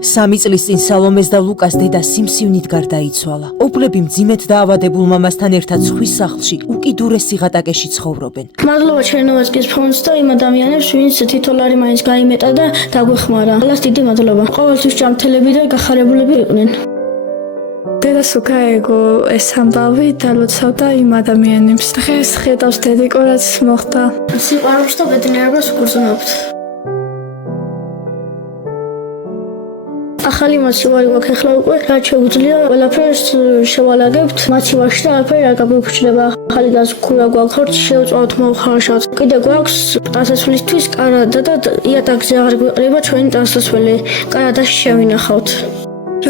3 წლის წინ სალომეს და ლუკას დედა სიმსივნით გარდაიცვალა. ოპლები მძიმედ დაავადებულ მამასთან ერთად ზღვის სახლში უკიდურეს სიღატაკეში ცხოვრობენ. მადლობა ჩერნოვეცკის ფონდს და იმ ადამიანებს, ვინც $10 მაინც გაიმეტა და დაგვეხმარა. ალას დიდი მადლობა. ყოველთვის ჭამთელები და გახარებულები იყვნენ. დედას უკაეგო ეს ამბავი დალოცავდა იმ ადამიანებს. დღეს ხედავს დედიკო რაც მოხდა. სიყვარულს და ბედნიერებას ვგრძნობთ. ახალი მოცივარი გვაქვს ახლა უკვე რაც შეგვიძლია ყველაფერს შევალაგებთ მოცივაში და არაფერი არ გაგვიფრჩდება ახალი დასკურა გვაქვს ხორცი შევწავთ მოხარშავთ კიდე გვაქვს ტანსაცვლისთვის კარადა და იატაკზე აღარ გვიყრება ჩვენი ტანსაცველი კარადაში შევინახავთ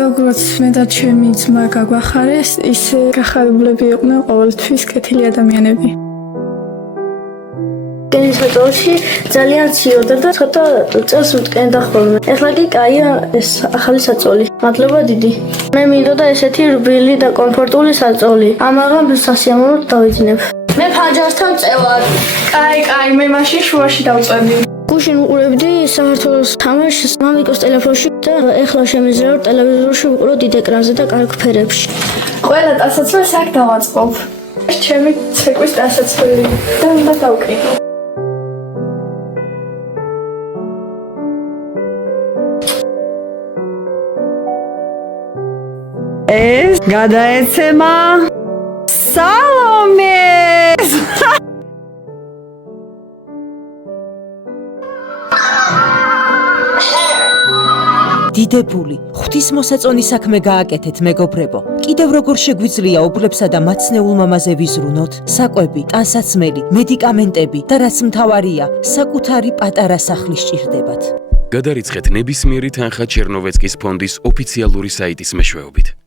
როგორც მე და ჩემი ძმა გაგვახარეს ისე გახარებულები იყვნენ ყოველთვის კეთილი ადამიანები გენერატორში ძალიან ციოდა და ცოტა წელს ვტკენდა ხოლმე. ეხლა კი კაია ეს ახალი საწოლი. მადლობა დიდი. მე მინდოდა ესეთი რბილი და კომფორტული საწოლი. ამაღამ სასიამოვნოდ დავიძინებ. მე ფანჯარასთან წევარ. კაი, მე მაშინ შუაში დავწვევდი. გუშინ უყურებდი საქართველოს თამაშს მამიკოს ტელეფონში და ეხლა შემიძლია რომ ტელევიზორში ვუყურო დიდ ეკრანზე და კარგ ფერებში. ყველა ტანსაცველს აქ დავაწყობ. ჩემი ცეკვის ტანსაცველი და უნდა დავკრიბო. ეს გადაეცემა სალომეს დიდებული, ღვთისმოსაწონი საქმე გააკეთეთ, მეგობრებო. კიდევ როგორ შეგვიძლია ოპლებსა და მაცნეულ მამაზე ვიზრუნოთ? საკვები, ტანსაცმელი, მედიკამენტები და რაც მთავარია, საკუთარი პატარა სახლი სჭირდებათ. გადარიცხეთ ნებისმიერი თანხა ჩერნოვეცკის ფონდის ოფიციალური საიტის მეშვეობით.